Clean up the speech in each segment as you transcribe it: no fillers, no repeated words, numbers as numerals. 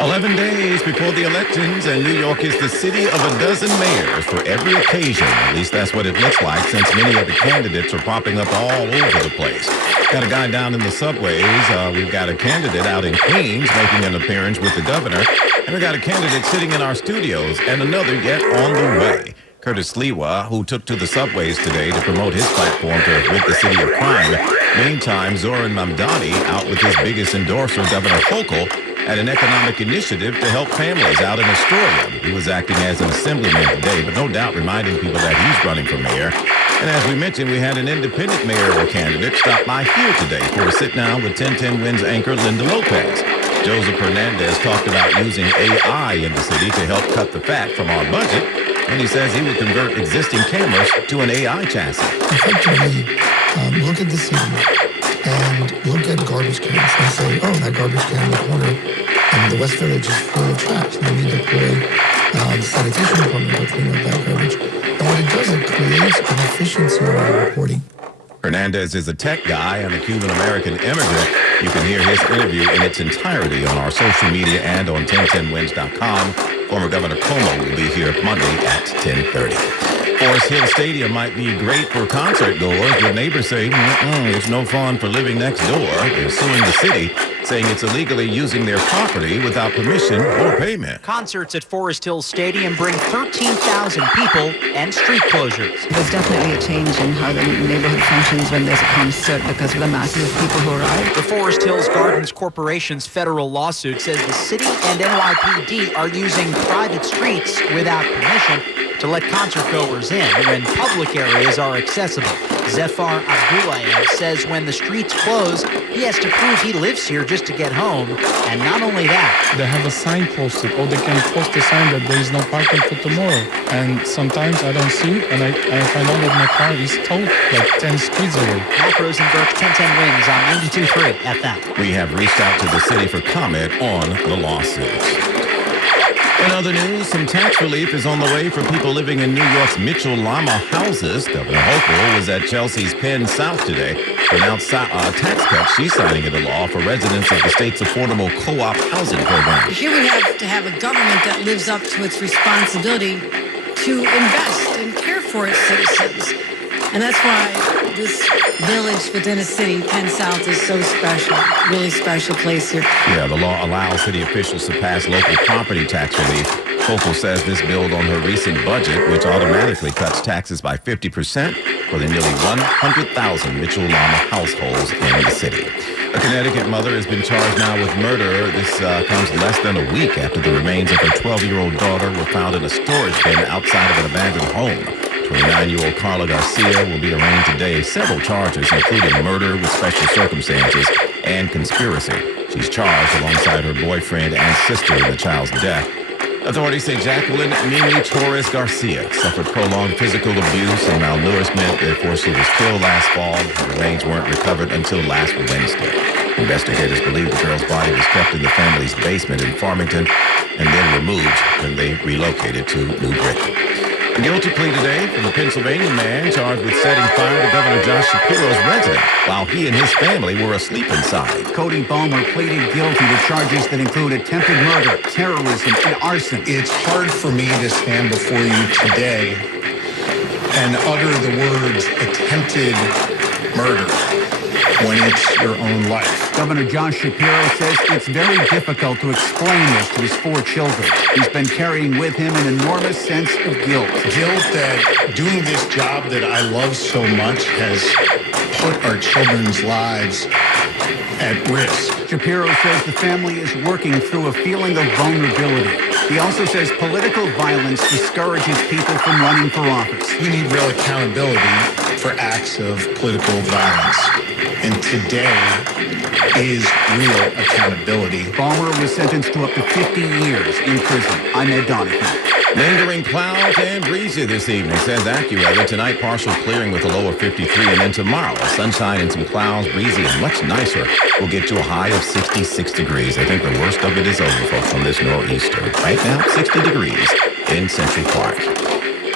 11 days before the elections, and New York is the city of a dozen mayors for every occasion. At least that's what it looks like, since many of the candidates are popping up all over the place. Got a guy down in the subways. We've got a candidate out in Queens making an appearance with the governor. And we got a candidate sitting in our studios, and another yet on the way. Curtis Lewa, who took to the subways today to promote his platform to rid the city of crime. Meantime, Zoran Mamdani out with his biggest endorser, Governor Hochul, at an economic initiative to help families out in Astoria. He was acting as an assemblyman today, but no doubt reminding people that he's running for mayor. And as we mentioned, we had an independent mayoral candidate stop by here today for a sit-down with 1010 Wins anchor Linda Lopez. Joseph Hernandez talked about using AI in the city to help cut the fat from our budget, and he says he would convert existing cameras to an AI chassis. Effectively, look at the city and look at garbage cans and say, oh, that garbage can in the corner in the West Village is full of trash. They need to deploy the sanitation department to clean up that garbage. And what it does, it creates an efficiency in our reporting. Hernandez is a tech guy and a Cuban-American immigrant. You can hear his interview in its entirety on our social media and on 1010wins.com. Former Governor Cuomo will be here Monday at 10:30. Forest Hill Stadium might be great for concert goers, but neighbors say, it's no fun for living next door. They're suing the city, saying it's illegally using their property without permission or payment. Concerts at Forest Hill Stadium bring 13,000 people and street closures. There's definitely a change in how the neighborhood functions when there's a concert because of the masses of people who arrive. The Forest Hills Gardens Corporation's federal lawsuit says the city and NYPD are using private streets without permission to let concert goers in when public areas are accessible. Zafar Abdullayev says when the streets close, he has to prove he lives here just to get home. And not only that, they have a sign posted, or they can post a sign that there is no parking for tomorrow. And sometimes I don't see it, and I find out that my car is towed like 10 streets away. Matt Rosenberg, 1010 Wins on 92.3 FM. We have reached out to the city for comment on the lawsuits. In other news, some tax relief is on the way for people living in New York's Mitchell-Lama houses. Governor Hochul was at Chelsea's Penn South today to announce tax cuts she's signing into law for residents of the state's affordable co-op housing program. Here we have to have a government that lives up to its responsibility to invest and care for its citizens. And that's why this village within a city, Penn South, is so special. Really special place here. Yeah, the law allows city officials to pass local property tax relief. Hochul says this builds on her recent budget, which automatically cuts taxes by 50% for the nearly 100,000 Mitchell-Lama households in the city. A Connecticut mother has been charged now with murder. This comes less than a week after the remains of her 12-year-old daughter were found in a storage bin outside of an abandoned home. 29-year-old Carla Garcia will be arraigned today. Several charges, including murder with special circumstances and conspiracy. She's charged alongside her boyfriend and sister in the child's death. Authorities say Jacqueline Mimi Torres Garcia suffered prolonged physical abuse and malnourishment before she was killed last fall. Her remains weren't recovered until last Wednesday. Investigators believe the girl's body was kept in the family's basement in Farmington and then removed when they relocated to New Britain. A guilty plea today from a Pennsylvania man charged with setting fire to Governor Josh Shapiro's residence while he and his family were asleep inside. Cody Bomer pleaded guilty to charges that include attempted murder, terrorism, and arson. It's hard for me to stand before you today and utter the words attempted murder when it's your own life. Governor Josh Shapiro says it's very difficult to explain this to his 4 children. He's been carrying with him an enormous sense of guilt. Guilt that doing this job that I love so much has put our children's lives at risk. Shapiro says the family is working through a feeling of vulnerability. He also says political violence discourages people from running for office. We need real accountability for acts of political violence. And today is real accountability. Balmer was sentenced to up to 50 years in prison. I'm Ed Donahue. Lingering clouds and breezy this evening, says AccuWeather. Tonight, partial clearing with a low of 53, and then tomorrow, sunshine and some clouds, breezy and much nicer. We'll get to a high of 66 degrees. I think the worst of it is over, folks, from this nor'easter. Right now, 60 degrees in Central Park.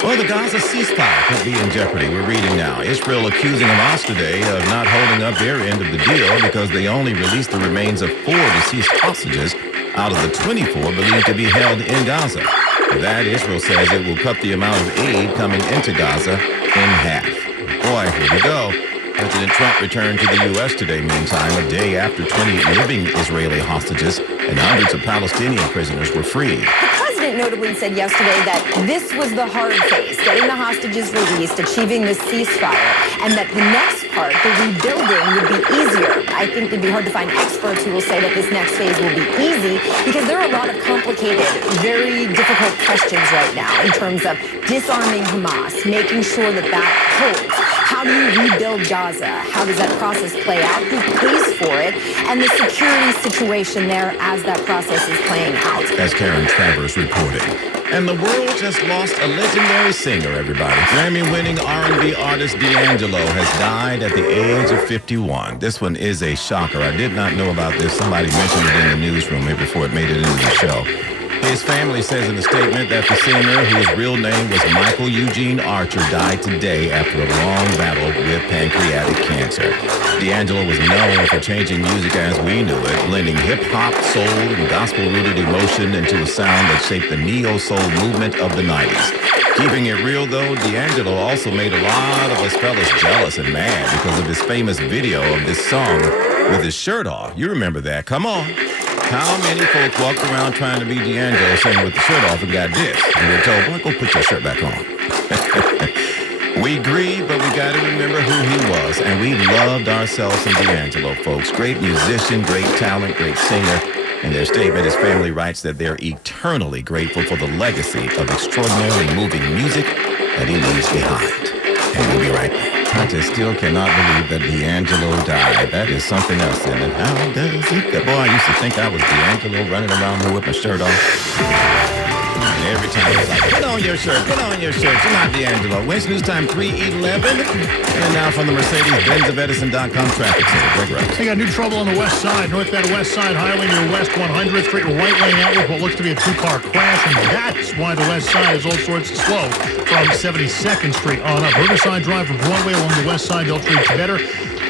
Well, the Gaza ceasefire could be in jeopardy. We're reading now. Israel accusing Hamas today of not holding up their end of the deal because they only released the remains of 4 deceased hostages out of the 24 believed to be held in Gaza. With that, Israel says it will cut the amount of aid coming into Gaza in half. Boy, here we go. President Trump returned to the U.S. today, meantime, a day after 20 living Israeli hostages and hundreds of Palestinian prisoners were freed. The president notably said yesterday that this was the hard phase, getting the hostages released, achieving this ceasefire, and that the next part, the rebuilding, would be easier. I think it'd be hard to find experts who will say that this next phase will be easy because there are a lot of complicated, very difficult questions right now in terms of disarming Hamas, making sure that that holds. How do you rebuild Gaza? How does that process play out? Who pays for it? And the security situation there as that process is playing out. As Karen Travers reported. And the world just lost a legendary singer, everybody. Grammy-winning R&B artist D'Angelo has died at the age of 51. This one is a shocker. I did not know about this. Somebody mentioned it in the newsroom maybe before it made it into the show. His family says in a statement that the singer, whose real name was Michael Eugene Archer, died today after a long battle with pancreatic cancer. D'Angelo was known for changing music as we knew it, blending hip-hop, soul, and gospel-rooted emotion into a sound that shaped the neo-soul movement of the 90s. Keeping it real, though, D'Angelo also made a lot of us fellas jealous and mad because of his famous video of this song with his shirt off. You remember that. Come on. How many folks walked around trying to be D'Angelo saying with the shirt off and got dissed? And we're told, boy, go put your shirt back on. We grieve, but we got to remember who he was. And we loved ourselves some D'Angelo, folks. Great musician, great talent, great singer. In their statement, his family writes that they're eternally grateful for the legacy of extraordinarily moving music that he leaves behind. And we'll be right back. I just still cannot believe that D'Angelo died. That is something else, isn't it? How does it? Boy, I used to think I was D'Angelo running around here with my shirt off. And every time it's like, put on your shirt, put on your shirt. You're not D'Angelo. Wednesday News Time 3:11. And now from the Mercedes-Benz of Edison.com traffic center, Greg Rice. They got new trouble on the west side, northbound West Side Highway near West 100th Street, right lane out with what looks to be a two-car crash, and that's why the west side is all sorts of slow from 72nd Street on up. Riverside Drive from Broadway along the west side, they'll treat you better.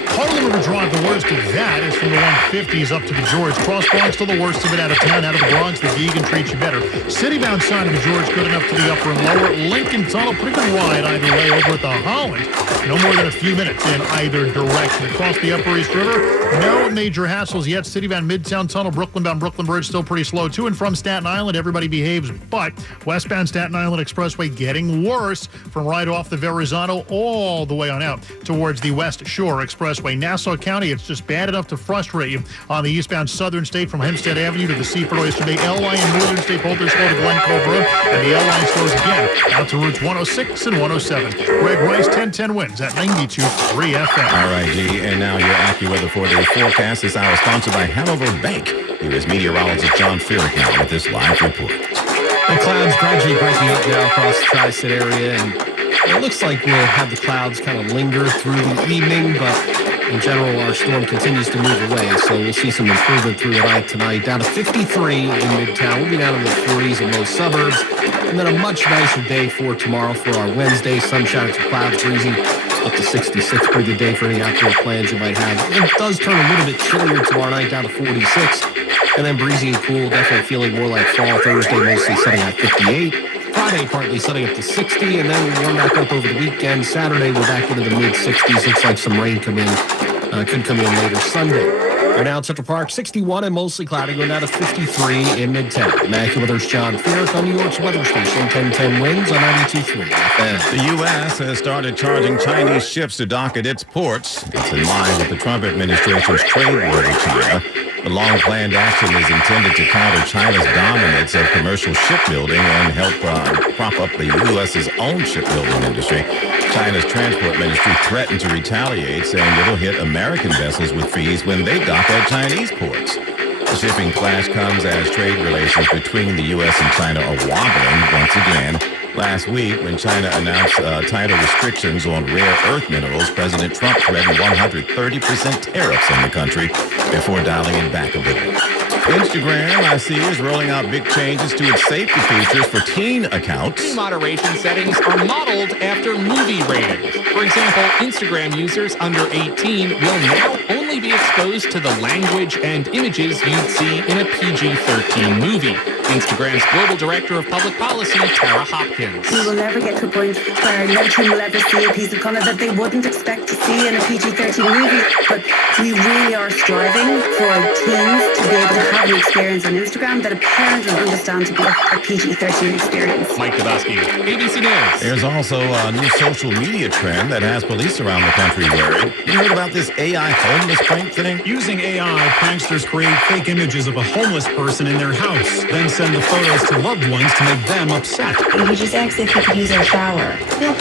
Harlem River Drive, the worst of that is from the 150s up to the George. Cross Bronx, still the worst of it out of town. Out of the Bronx, the Deegan treats you better. City-bound side of the George, good enough to the upper and lower. Lincoln Tunnel, pretty good ride either way over at the Holland. No more than a few minutes in either direction. Across the Upper East River, no major hassles yet. City-bound Midtown Tunnel, Brooklyn-bound Brooklyn Bridge, still pretty slow. To and from Staten Island, everybody behaves. But westbound Staten Island Expressway getting worse from right off the Verrazano all the way on out towards the West Shore Expressway. Nassau County, it's just bad enough to frustrate you on the eastbound Southern State from Hempstead Avenue to the Seaford Oyster Bay. L-Line and Northern State both are slow to Glen Cove Road, and the L-Line slows again out to routes 106 and 107. Greg Rice, 1010 wins at 92.3 FM. All right, G, and now your AccuWeather 4-day forecast is our sponsored by Hanover Bank. Here is meteorologist John Furyk now with this live report. The clouds gradually breaking up now across the tri-state area, and it looks like we'll have the clouds kind of linger through the evening, but in general, our storm continues to move away, so we'll see some improvement through the night tonight. Down to 53 in Midtown. We'll be down in the 40s in most suburbs. And then a much nicer day for tomorrow for our Wednesday. Sunshine to clouds, breezy, up to 66. Pretty good day for any outdoor plans you might have. It does turn a little bit chillier tomorrow night, down to 46. And then breezy and cool, definitely feeling more like fall. Thursday mostly setting at 58. Friday partly setting up to 60, and then we'll warm back up over the weekend. Saturday we're back into the mid-60s. Looks like some rain could come in later Sunday. Right now in Central Park, 61 and mostly cloudy, going down to 53 in Midtown. AccuWeather's John Furyk on New York's weather station, 1010 winds on 92.3 FM. The U.S. has started charging Chinese ships to dock at its ports. It's in line with the Trump administration's trade war with China. The long-planned action is intended to counter China's dominance of commercial shipbuilding and help prop up the U.S.'s own shipbuilding industry. China's transport ministry threatened to retaliate, saying it'll hit American vessels with fees when they dock at Chinese ports. The shipping clash comes as trade relations between the U.S. and China are wobbling once again. Last week, when China announced tighter restrictions on rare earth minerals, President Trump threatened 130% tariffs on the country before dialing it back a little. Instagram, I see, is rolling out big changes to its safety features for teen accounts. Moderation settings are modeled after movie ratings. For example, Instagram users under 18 will now only be exposed to the language and images you'd see in a PG-13 movie. Instagram's Global Director of Public Policy, Tara Hopkins. We will never get to a point where no teen will ever see a piece of content that they wouldn't expect to see in a PG-13 movie, but we really are striving for teens to be able to have an experience on Instagram that a parent will understand to be a PG-13 experience. Mike Dabowski, ABC News. There's also a new social media trend that has police around the country worried. You heard about this AI homeless prank thing? Using AI, pranksters create fake images of a homeless person in their house, then send the photos to loved ones to make them upset. He just asked if he could use our shower. No,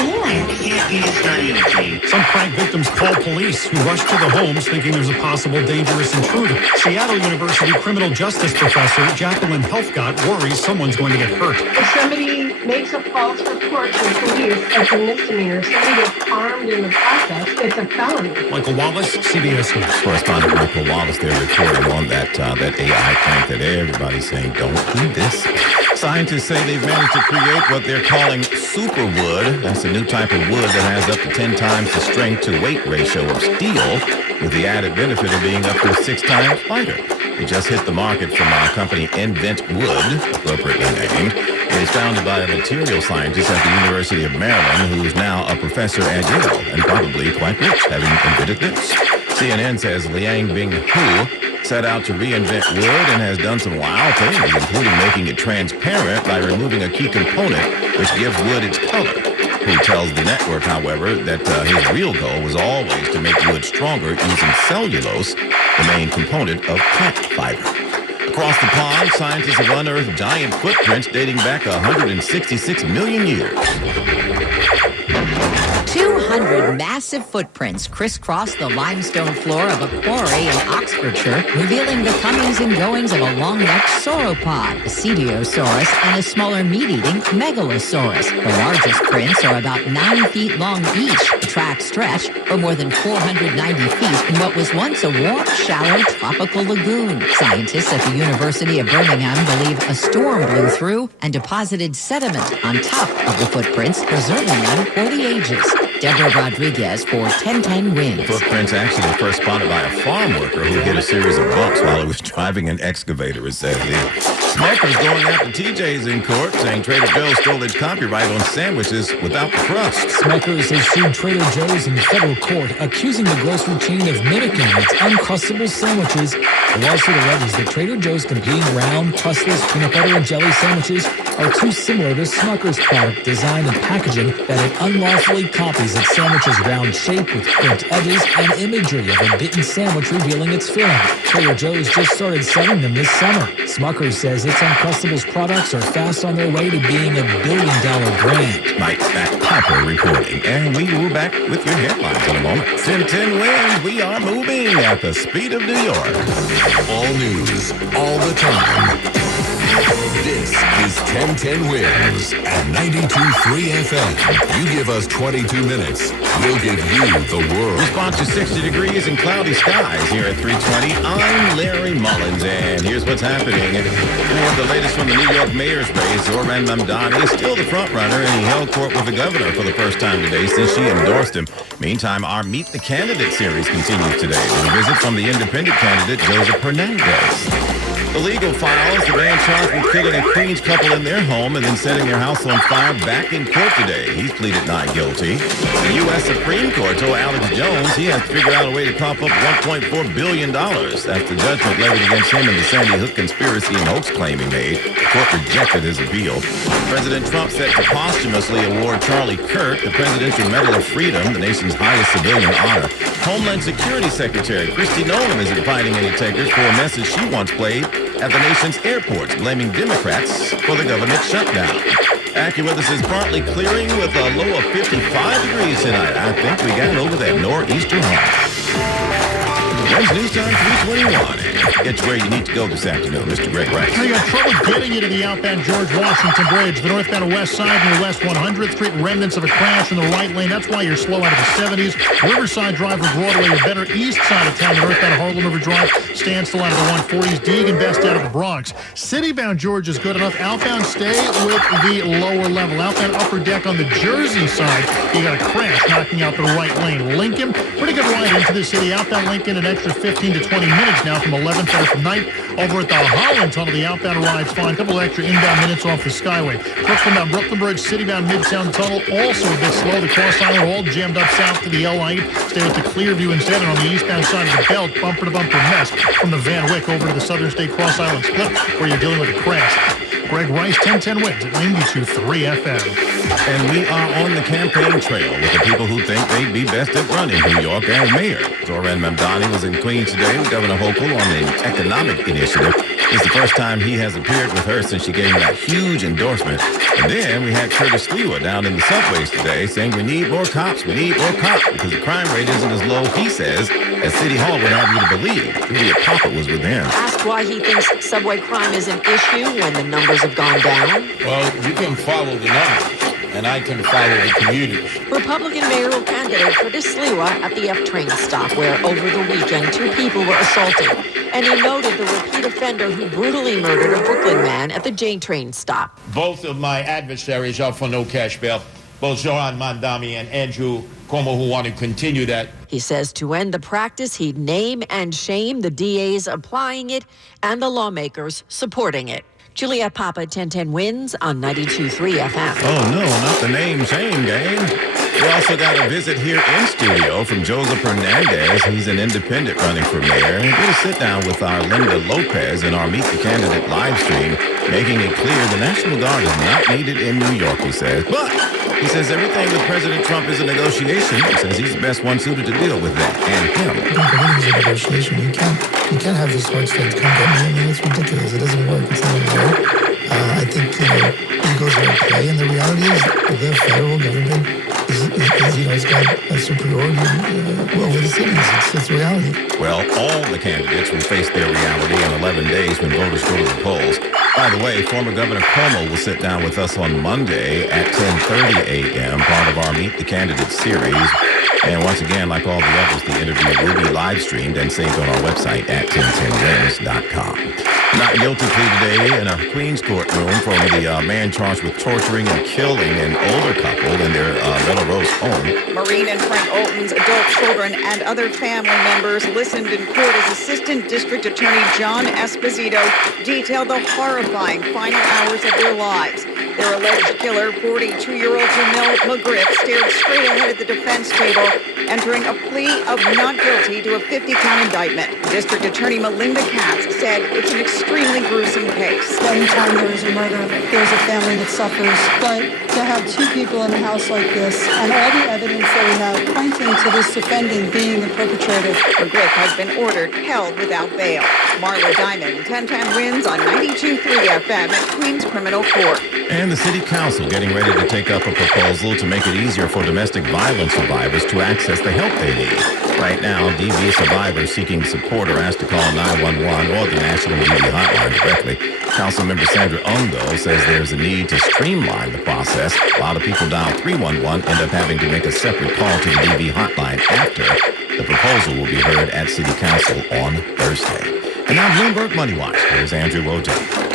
Some prank victims call police, who rush to the homes thinking there's a possible dangerous intruder. Seattle University criminal justice professor Jacqueline Helfgott worries someone's going to get hurt. If somebody makes a false report to police, it's a misdemeanor. If somebody gets harmed in the process, it's a felony. Michael Wallace, CBS News. Correspondent Michael Wallace there reporting on that AI prank that everybody's saying, don't do this. Scientists say they've managed to create what they're calling superwood. That's a new type of wood that has up to 10 times the strength to weight ratio of steel, with the added benefit of being up to 6 times lighter. It just hit the market from our company Invent Wood, appropriately named. It was founded by a material scientist at the University of Maryland who is now a professor at Yale and probably quite rich, having invented this. CNN says Liang Bing Hu set out to reinvent wood and has done some wild things, including making it transparent by removing a key component which gives wood its color. Hu tells the network, however, that his real goal was always to make wood stronger using cellulose, the main component of plant fiber. Across the pond, scientists have unearthed giant footprints dating back 166 million years. 200 massive footprints crisscross the limestone floor of a quarry in Oxfordshire, revealing the comings and goings of a long-necked sauropod, a cetiosaurus, and a smaller meat-eating megalosaurus. The largest prints are about 9 feet long each. The tracks stretch for more than 490 feet in what was once a warm, shallow tropical lagoon. Scientists at the University of Birmingham believe a storm blew through and deposited sediment on top of the footprints, preserving them for the ages. Deborah Rodriguez for 1010 Wins. Footprints actually first spotted by a farm worker who hit a series of bumps while he was driving an excavator, it says here. Smokers going after TJ's in court, saying Trader Joe's stole its copyright on sandwiches without the crust. Smuckers has sued Trader Joe's in federal court, accusing the grocery chain of mimicking its Uncrustable sandwiches. The lawsuit alleges that Trader Joe's competing round, crustless peanut butter and jelly sandwiches are too similar to Smucker's product design and packaging that it unlawfully copies its sandwich's round shape with crimped edges and imagery of a bitten sandwich revealing its filling. Trader Joe's just started selling them this summer. Smucker's says its Uncrustables products are fast on their way to being a billion-dollar brand. Mike Piper reporting, and we will be back with your headlines in a moment. 1010 Wins, we are moving at the speed of New York. All news, all the time. This is 1010 Wins at 92.3 FM. You give us 22 minutes, we'll give you the world. Response to 60 degrees and cloudy skies here at 320. I'm Larry Mullins, and here's what's happening. For the latest from the New York mayor's race, Zohran Mamdani is still the front runner, and he held court with the governor for the first time today since she endorsed him. Meantime, our Meet the Candidate series continues today with a visit from the independent candidate, Joseph Hernandez. The legal files, the man charged with killing a Queens couple in their home and then setting their house on fire back in court today. He's pleaded not guilty. The U.S. Supreme Court told Alex Jones he has to figure out a way to cough up $1.4 billion. That's the judgment levied against him in the Sandy Hook conspiracy and hoax claim he made. The court rejected his appeal. President Trump set to posthumously award Charlie Kirk the Presidential Medal of Freedom, the nation's highest civilian honor. Homeland Security Secretary Kristi Noem isn't fighting any takers for a message she once played at the nation's airports, blaming Democrats for the government shutdown. AccuWeather is partly clearing with a low of 55 degrees tonight. I think we got over that nor'easter hump. When's news time 321? Get you where you need to go this afternoon, Mr. Greg Rice. Now you got trouble getting you to the outbound George Washington Bridge. The northbound and west side near West 100th Street. Remnants of a crash in the right lane. That's why you're slow out of the 70s. Riverside Drive or Broadway, you're better east side of town. The northbound Harlem River Drive stands still out of the 140s. Deegan best out of the Bronx. Citybound George is good enough. Outbound stay with the lower level. Outbound upper deck on the Jersey side. You got a crash knocking out the right lane. Lincoln, pretty good ride into the city. Outbound Lincoln, an extra 15 to 20 minutes now from 11th and from 9th. Over at the Holland Tunnel, the outbound ride's fine. A couple of extra inbound minutes off the Skyway. Brooklyn bound Brooklyn Bridge, Citybound Midtown Tunnel, also a bit slow. The Cross Island all jammed up south to the L8. Stay with the Clearview instead, and on the eastbound side of the belt, bumper-to-bumper mess from the Van Wyck over to the Southern State Cross Island split, where you're dealing with a crash. Greg Rice, 1010 wins at 92.3 FM. And we are on the campaign trail with the people who think they'd be best at running New York as mayor. Zoran Mamdani was in Queens today with Governor Hochul on the economic initiative. It's the first time he has appeared with her since she gave him that huge endorsement. And then we had Curtis Sliwa down in the subways today saying we need more cops, because the crime rate isn't as low, he says, as City Hall would have you to believe. Julia Popper was with him. Asked why he thinks subway crime is an issue when the numbers have gone down. Well, you can follow the numbers, and I can follow the communities. Republican mayoral candidate Curtis Sliwa at the F train stop where over the weekend 2 people were assaulted. And he noted the repeat offender who brutally murdered a Brooklyn man at the J train stop. Both of my adversaries are for no cash bail. Both Zoran Mamdani and Andrew Cuomo, who want to continue that. He says to end the practice, he'd name and shame the DAs applying it and the lawmakers supporting it. Juliet Papa, 1010 wins on 92.3 FM. Oh, no, not the name shame game. We also got a visit here in studio from Joseph Hernandez. He's an independent running for mayor. And we'll sit down with our Linda Lopez in our Meet the Candidate live stream, making it clear the National Guard is not needed in New York, he says. But he says everything with President Trump is a negotiation. He says he's the best one suited to deal with that, and him. Everything's a negotiation. You can't have this hard stance come get me. I mean, it's ridiculous. It doesn't work. It's not going to work. I think, egos are at play, and the reality is the federal government has got a superiority over the cities. It's reality. Well, all the candidates will face their reality in 11 days when voters go to the polls. By the way, former Governor Cuomo will sit down with us on Monday at 10:30 a.m., part of our Meet the Candidates series. And once again, like all the others, the interview will be live streamed and saved on our website at 1010wins.com. Not guilty plea today in a Queens courtroom from the man charged with torturing and killing an older couple in their Melrose home. Maureen and Frank Olton's adult children and other family members listened in court as Assistant District Attorney John Esposito detailed the horrifying final hours of their lives. Their alleged killer, 42-year-old Jamil McGriff, stared straight ahead at the defense table, entering a plea of not guilty to a 50-count indictment. District Attorney Melinda Katz said it's an extremely gruesome case. Anytime there is a murder, there's a family that suffers. But to have 2 people in a house like this, and all the evidence that we have pointing to this defendant being the perpetrator. McGriff has been ordered held without bail. Marla Diamond, 1010 wins on 92.3 FM at Queens Criminal Court. And the City Council getting ready to take up a proposal to make it easier for domestic violence survivors to access the help they need. Right now, DV survivors seeking support are asked to call 911 or the National DV hotline directly. Councilmember Sandra Ungo says there's a need to streamline the process. A lot of people dial 311 end up having to make a separate call to the DV hotline after. The proposal will be heard at City Council on Thursday. And now Bloomberg Money Watch. Here's Andrew Rodell.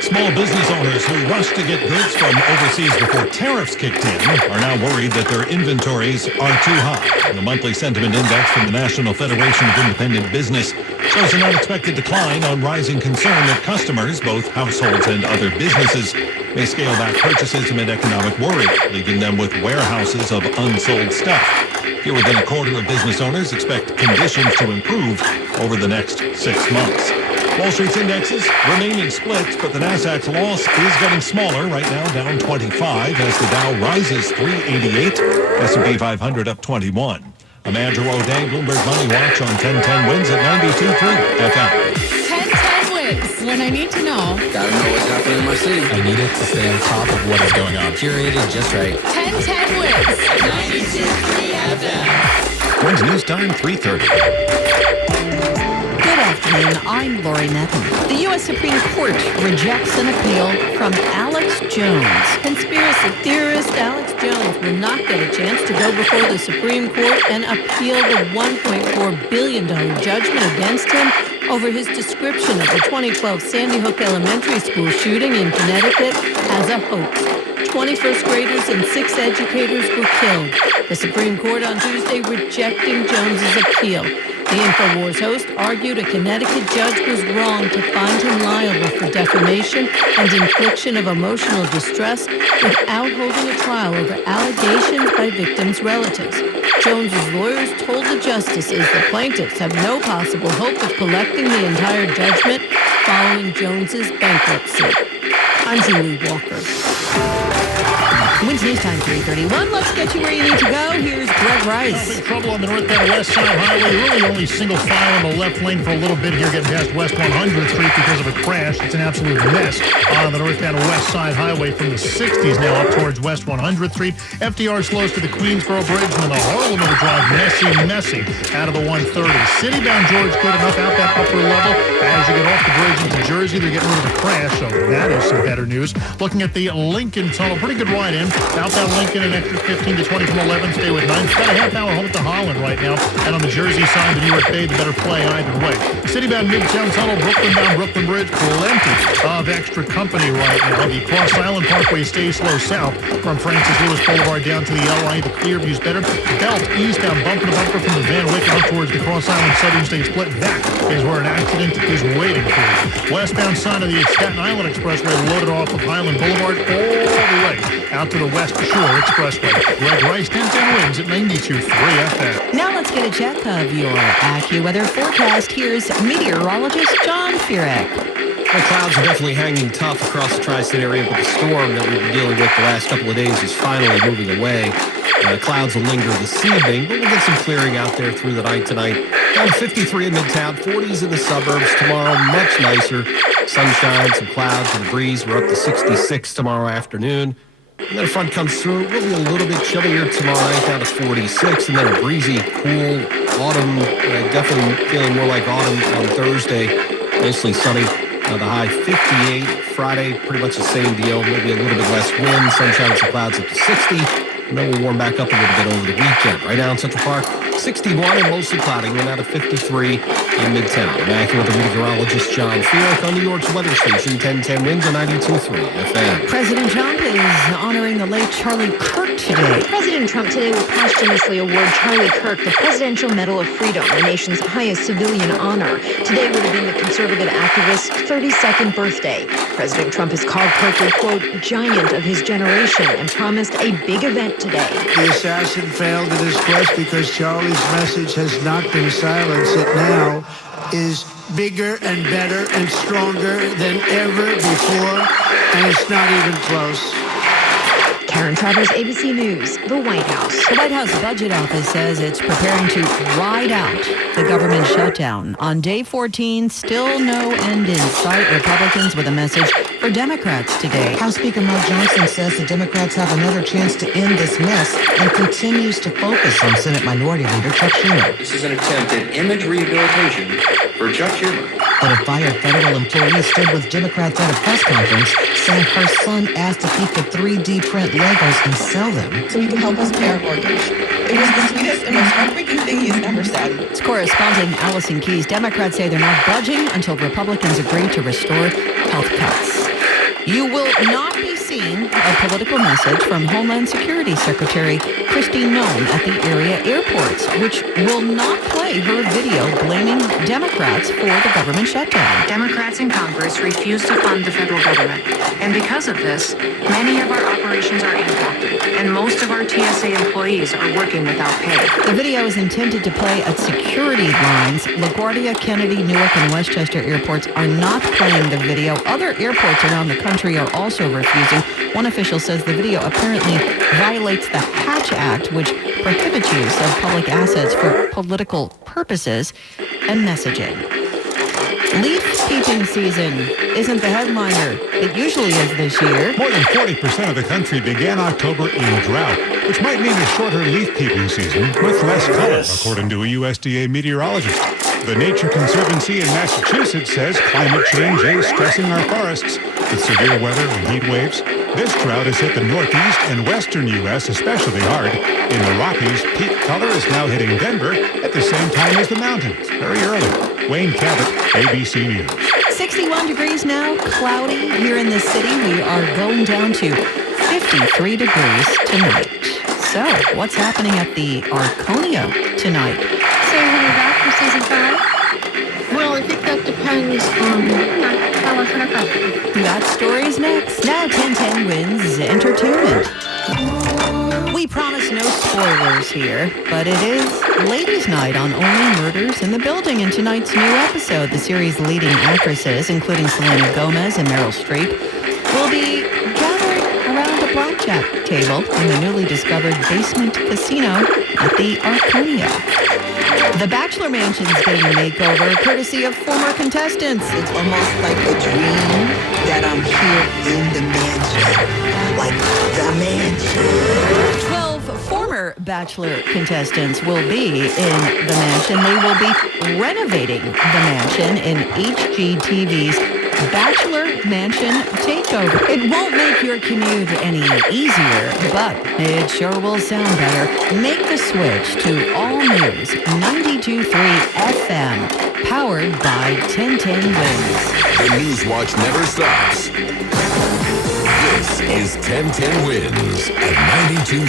Small business owners who rushed to get goods from overseas before tariffs kicked in are now worried that their inventories are too high. The monthly sentiment index from the National Federation of Independent Business shows an unexpected decline on rising concern that customers, both households and other businesses, may scale back purchases amid economic worry, leaving them with warehouses of unsold stuff. Fewer than a quarter of business owners expect conditions to improve over the next 6 months. Wall Street's indexes remaining split, but the Nasdaq's loss is getting smaller right now, down 25 as the Dow rises 388, S&P 500 up 21. I'm Andrew O'Day, Bloomberg Money Watch on 1010 wins at 92.3 FM. 1010 wins. When I need to know. Gotta know what's happening in my city. I need it to stay on top of what is going on. Curated just right. 1010 wins. 92.3 FM. When's news time? 3:30. Good afternoon. I'm Lori Netton. The U.S. Supreme Court rejects an appeal from Alex Jones. Conspiracy theorist Alex Jones will not get a chance to go before the Supreme Court and appeal the $1.4 billion judgment against him over his description of the 2012 Sandy Hook Elementary School shooting in Connecticut as a hoax. 21st graders and 6 educators were killed. The Supreme Court on Tuesday rejecting Jones's appeal. The InfoWars host argued a Connecticut judge was wrong to find him liable for defamation and infliction of emotional distress without holding a trial over allegations by victims' relatives. Jones's lawyers told the justices the plaintiffs have no possible hope of collecting the entire judgment following Jones's bankruptcy. I'm Julie Walker. Wins News Time 3:31. Let's get you where you need to go. Here's Greg Rice. Big trouble on the northbound West Side Highway. Really only single file in the left lane for a little bit here, getting past West 100th Street because of a crash. It's an absolute mess on the northbound West Side Highway from the 60s now up towards West 100th Street. FDR slows to the Queensboro Bridge, and then the Harlem Drive messy out of the 130. Citybound George good enough out that upper level. As you get off the bridge into Jersey, they're getting rid of the crash, so that is some better news. Looking at the Lincoln Tunnel, pretty good ride in. Outbound Lincoln, an extra 15 to 20 from 11. Stay with 9. Got a half hour home at the Holland right now. And on the Jersey side, the New York Bay, the better play either way. Citybound Midtown Tunnel, Brooklyn bound Brooklyn Bridge, plenty of extra company right now. The Cross Island Parkway stays slow south from Francis Lewis Boulevard down to the LI. The Clearview's better. Belt eastbound bumper to bumper from the Van Wyck out towards the Cross Island Southern State Split. That is where an accident is waiting for you. Westbound side of the Staten Island Expressway loaded off of Highland Boulevard all the way out to the West Shore Expressway. Greg Rice, 1010 wins at 92.3 FM. Now let's get a check of your AccuWeather forecast. Here's meteorologist John Furek. The clouds are definitely hanging tough across the tri-state area, but the storm that we've been dealing with the last couple of days is finally moving away. Clouds will linger this evening, but we'll get some clearing out there through the night tonight. Down to 53 in Midtown, 40s in the suburbs. Tomorrow, much nicer. Sunshine, some clouds, and a breeze. We're up to 66 tomorrow afternoon. And then a front comes through. It will be a little bit chillier tomorrow night, down to 46, and then a breezy, cool autumn. Definitely feeling more like autumn on Thursday. Mostly sunny. The high 58. Friday, pretty much the same deal. Maybe a little bit less wind. Sunshine and some clouds up to 60. And then we'll warm back up a little bit over the weekend. Right now in Central Park, 61 and mostly cloudy. We're now to 53 in Midtown. I'm AccuWeather meteorologist John Furek on New York's weather station, 1010 winds and 92.3 FM. President Trump is honoring the late Charlie Kirk today. President Trump today will posthumously award Charlie Kirk the Presidential Medal of Freedom, the nation's highest civilian honor. Today would have been the conservative activist's 32nd birthday. President Trump has called Kirk a, quote, giant of his generation and promised a big event today. The assassin failed in his quest because Charlie's message has not been silenced. It now is bigger and better and stronger than ever before, and it's not even close. Karen Travers, ABC News, the White House. The White House Budget Office says it's preparing to ride out the government shutdown. On day 14, still no end in sight. Republicans with a message for Democrats today. House Speaker Mike Johnson says the Democrats have another chance to end this mess and continues to focus on Senate Minority Leader Chuck Schumer. This is an attempt at image rehabilitation for Chuck Schumer. But a fired federal employee stood with Democrats at a press conference saying her son asked if he could 3D print Legos and sell them. So he can help us pay our mortgage. It was the sweetest and most heartbreaking thing he's ever said. It's correspondent Allison Keyes. Democrats say they're not budging until Republicans agree to restore health cuts. You will not be seeing a political message from Homeland Security Secretary Kristi Noem at the area airports, which will not play her video blaming Democrats for the government shutdown. Democrats in Congress refuse to fund the federal government. And because of this, many of our operations are impacted, and most of our TSA employees are working without pay. The video is intended to play at security lines. LaGuardia, Kennedy, Newark, and Westchester airports are not playing the video. Other airports around the country are also refusing. One official says the video apparently violates the Hatch Act, which prohibits use of public assets for political purposes and messaging. Leaf peeping season isn't the headliner. It usually is this year. More than 40% of the country began October in drought, which might mean a shorter leaf peeping season with less color, according to a USDA meteorologist. The Nature Conservancy in Massachusetts says climate change is stressing our forests with severe weather and heat waves. This drought has hit the northeast and western U.S. especially hard. In the Rockies, peak color is now hitting Denver at the same time as the mountains. Very early. Wayne Cabot, ABC News. 61 degrees now, cloudy here in the city. We are going down to 53 degrees tonight. So, what's happening at the Arconia tonight? So when you're back for season 5? Well, I think that depends on how much we're covering. That story's next. Now 1010 wins entertainment. We promise no spoilers here, but it is Ladies' Night on Only Murders in the Building in tonight's new episode. The series' leading actresses, including Selena Gomez and Meryl Streep, will be gathering around a blackjack table in the newly discovered basement casino at the Arconia. The Bachelor Mansion's getting a makeover courtesy of former contestants. It's almost like a dream that I'm here in the mansion. Like the mansion. 12 former Bachelor contestants will be in the mansion. They will be renovating the mansion in HGTV's Bachelor Mansion Takeover. It won't make your commute any easier, but it sure will sound better. Make the switch to All News 92.3 FM, powered by 1010 Wins. The News Watch never stops. This is 1010 Wins at 92.3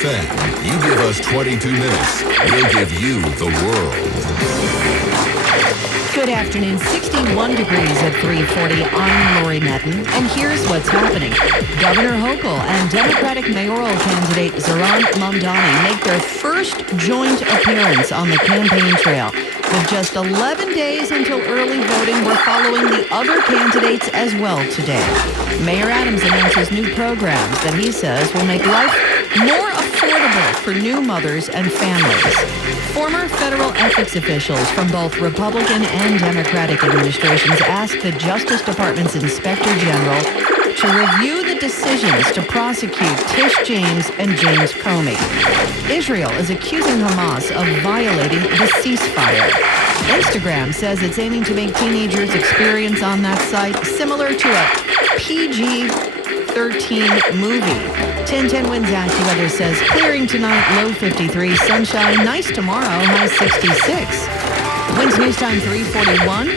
FM. You give us 22 minutes, we'll give you the world. Good afternoon. 61 degrees at 3:40. I'm Lori Metten, and here's what's happening. Governor Hochul and Democratic mayoral candidate Zohran Mamdani make their first joint appearance on the campaign trail. With just 11 days until early voting, we're following the other candidates as well today. Mayor Adams announces new programs that he says will make life more affordable for new mothers and families. Former federal ethics officials from both Republican and Democratic administrations asked the Justice Department's Inspector General to review the decisions to prosecute Tish James and James Comey. Israel is accusing Hamas of violating the ceasefire. Instagram says it's aiming to make teenagers' experience on that site similar to a PG-13 movie. 1010 Wins AccuWeather says clearing tonight, low 53, sunshine, nice tomorrow, high 66. Wins News Time 341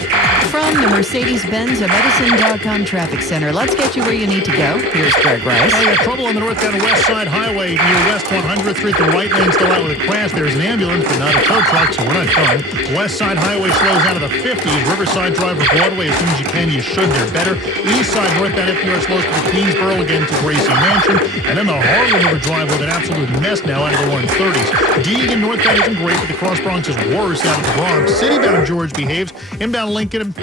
from the Mercedes-Benz of Edison.com Traffic Center. Let's get you where you need to go. Here's Greg Rice. Oh, yeah, trouble on the northbound West Side Highway near West 100th Street. The right lane still out with a crash. There's an ambulance, but not a tow truck, so we're not done. West Side Highway slows out of the 50s. Riverside Drive or Broadway as soon as you can. You should. They're better. East Side northbound FDR slows to the Queensboro again to Gracie Mansion. And then the Harlem River Drive with an absolute mess now out of the 130s. Deegan northbound isn't great, but the Cross Bronx is worse out of the Bronx. Citybound George behaves. Inbound Lincoln,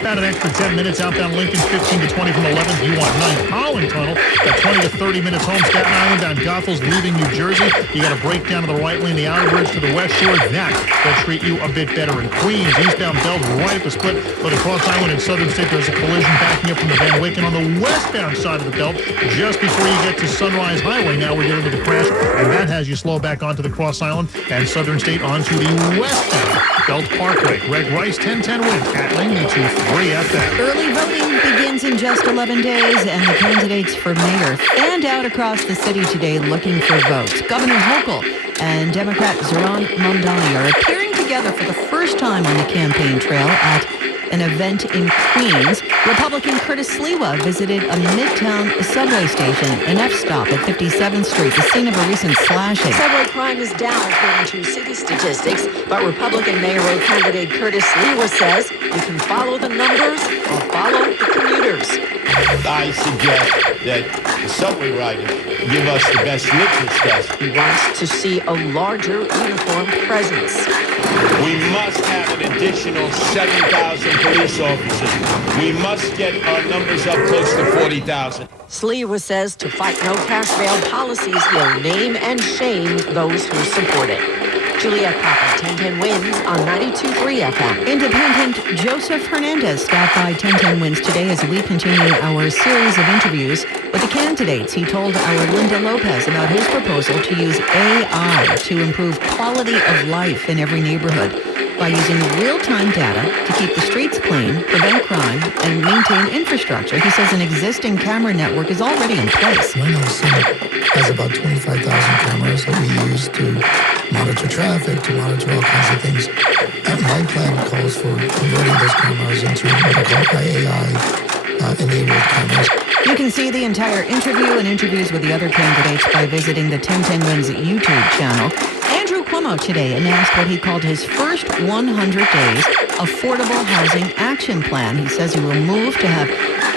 about an extra 10 minutes. Outbound Lincoln, 15 to 20 from 11th. You want 9th Holland Tunnel, at 20 to 30 minutes home. Staten Island down Goethals, leaving New Jersey. You got a break down to the right lane, the outer bridge to the West Shore. That will treat you a bit better. In Queens, eastbound Belt, right at the split for the Cross Island and Southern State. There's a collision backing up from the Van Wycken on the westbound side of the Belt. Just before you get to Sunrise Highway, now we're dealing with a crash, and that has you slow back onto the Cross Island and Southern State onto the westbound Belt Parkway. Greg Rice, 1010 Wins at 92.3 FM. Early voting begins in just 11 days, and the candidates for mayor fanned out across the city today looking for votes. Governor Hochul and Democrat Zohran Mamdani are appearing together for the first time on the campaign trail at an event in Queens. Republican Curtis Sliwa visited a Midtown subway station, an F-stop at 57th Street, the scene of a recent slashing. Subway crime is down according to city statistics, but Republican mayoral candidate Curtis Sliwa says you can follow the numbers or follow the commuters. I suggest that the subway riders give us the best litmus test. He wants to see a larger uniform presence. We must have an additional 7,000 police officers. We must get our numbers up close to 40,000. Sliwa says to fight no cash bail policies, he'll name and shame those who support it. Juliet Papa, 1010 Wins on 92.3 FM. Independent Joseph Hernandez stopped by 1010 Wins today as we continue our series of interviews with the candidates. He told our Linda Lopez about his proposal to use AI to improve quality of life in every neighborhood by using real-time data to keep the streets clean, prevent crime, and maintain infrastructure. He says an existing camera network is already in place. Reynolds has about 25,000 cameras that we use to monitor traffic, to monitor all kinds of things. My plan calls for converting those cameras into what I call AI-enabled cameras. You can see the entire interview and interviews with the other candidates by visiting the 1010 Wins YouTube channel. Andrew Cuomo today announced what he called his first 100 days affordable housing action plan. He says he will move to have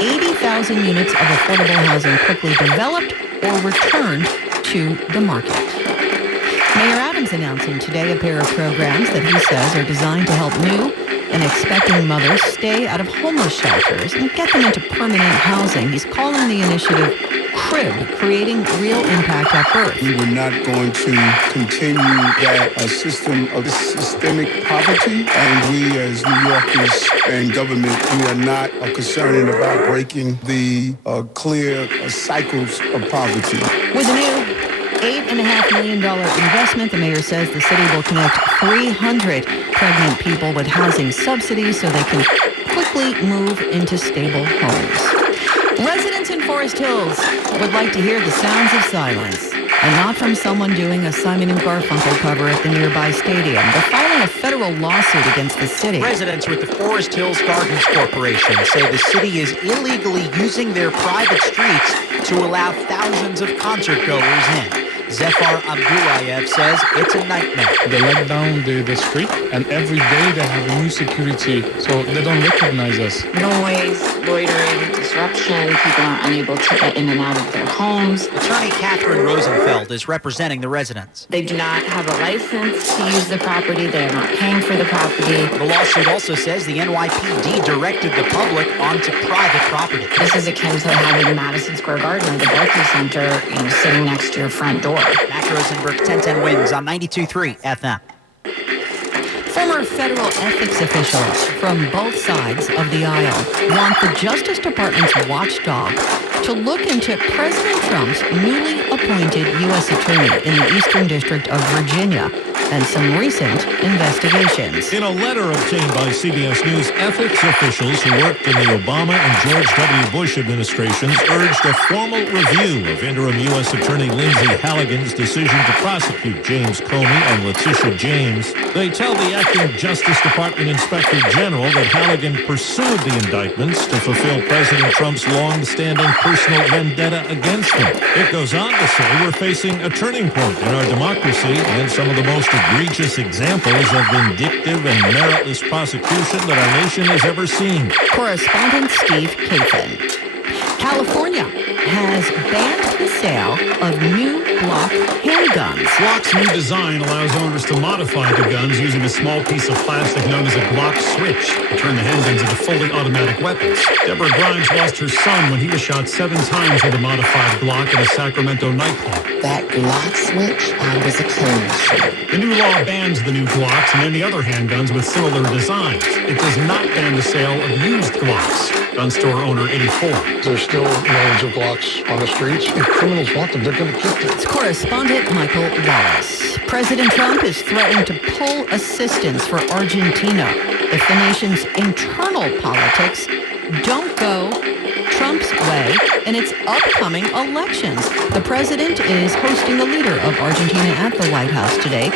80,000 units of affordable housing quickly developed or returned to the market. Mayor Adams announcing today a pair of programs that he says are designed to help new and expecting mothers stay out of homeless shelters and get them into permanent housing. He's calling the initiative CRIB, Creating Real Impact at Birth. We were not going to continue that system of systemic poverty, and we as New Yorkers and government, we are not concerned about breaking the clear cycles of poverty. With a new $8.5 million investment, the mayor says the city will connect 300 pregnant people with housing subsidies so they can quickly move into stable homes. Residents in Forest Hills would like to hear the sounds of silence, and not from someone doing a Simon & Garfunkel cover at the nearby stadium. They're filing a federal lawsuit against the city. Residents with the Forest Hills Gardens Corporation say the city is illegally using their private streets to allow thousands of concert goers in. Zephyr Abdullayev says it's a nightmare. They let down the street, and every day they have a new security, so they don't recognize us. Noise, loitering, disruption, people are unable to get in and out of their homes. Attorney Catherine Rosenfeld is representing the residents. They do not have a license to use the property. They are not paying for the property. The lawsuit also says the NYPD directed the public onto private property. This is akin to having Madison Square Garden or the Barclays Center, sitting next to your front door. Matt Rosenberg, 1010 Wins on 92.3 FM. Former federal ethics officials from both sides of the aisle want the Justice Department's watchdog to look into President Trump's newly appointed U.S. attorney in the Eastern District of Virginia and some recent investigations. In a letter obtained by CBS News, ethics officials who worked in the Obama and George W. Bush administrations urged a formal review of interim U.S. Attorney Lindsay Halligan's decision to prosecute James Comey and Letitia James. They tell the acting Justice Department Inspector General that Halligan pursued the indictments to fulfill President Trump's long-standing personal vendetta against them. It goes on to say we're facing a turning point in our democracy and some of the most egregious examples of vindictive and meritless prosecution that our nation has ever seen. Correspondent Steve Kathan. California has banned the sale of new Glock handguns. Glock's new design allows owners to modify the guns using a small piece of plastic known as a Glock switch to turn the handguns into fully automatic weapons. Deborah Grimes lost her son when he was shot 7 times with a modified Glock in a Sacramento nightclub. That Glock switch was a killing machine. The new law bans the new Glocks and any other handguns with similar designs. It does not ban the sale of used Glocks. Gun store owner 84. There's still millions of Glocks on the streets. If criminals want them, they're going to keep them. It's correspondent Michael Wallace. President Trump is threatening to pull assistance for Argentina if the nation's internal politics don't go Trump's way in its upcoming elections. The president is hosting the leader of Argentina at the White House today,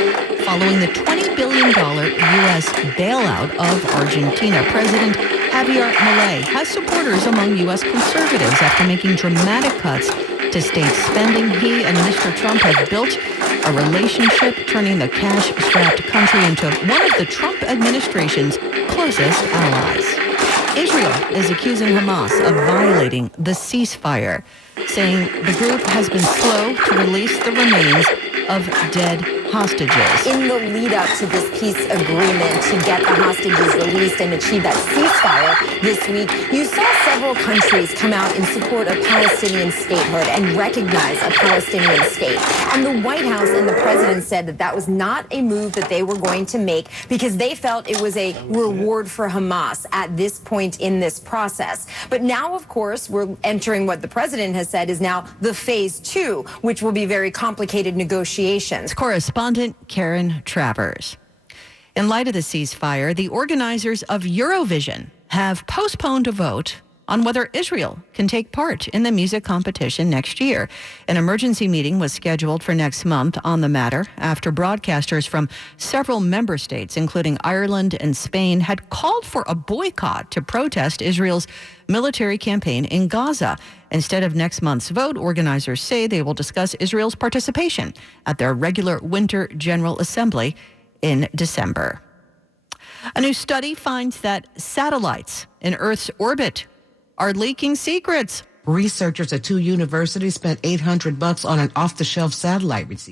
following the $20 billion U.S. bailout of Argentina. President Javier Milei has supporters among U.S. conservatives after making dramatic cuts to state spending. He and Mr. Trump have built a relationship, turning the cash-strapped country into one of the Trump administration's closest allies. Israel is accusing Hamas of violating the ceasefire, saying the group has been slow to release the remains of dead hostages. In the lead up to this peace agreement to get the hostages released and achieve that ceasefire this week, you saw several countries come out in support of Palestinian statehood and recognize a Palestinian state. And the White House and the president said that that was not a move that they were going to make because they felt it was a reward for Hamas at this point in this process. But now, of course, we're entering what the president has said is now the phase 2, which will be very complicated negotiations. Correspondent Karen Travers. In light of the ceasefire, the organizers of Eurovision have postponed a vote on whether Israel can take part in the music competition next year. An emergency meeting was scheduled for next month on the matter after broadcasters from several member states, including Ireland and Spain, had called for a boycott to protest Israel's military campaign in Gaza. Instead of next month's vote, organizers say they will discuss Israel's participation at their regular Winter General Assembly in December. A new study finds that satellites in Earth's orbit are leaking secrets. Researchers at 2 universities spent $800 on an off-the-shelf satellite receiver.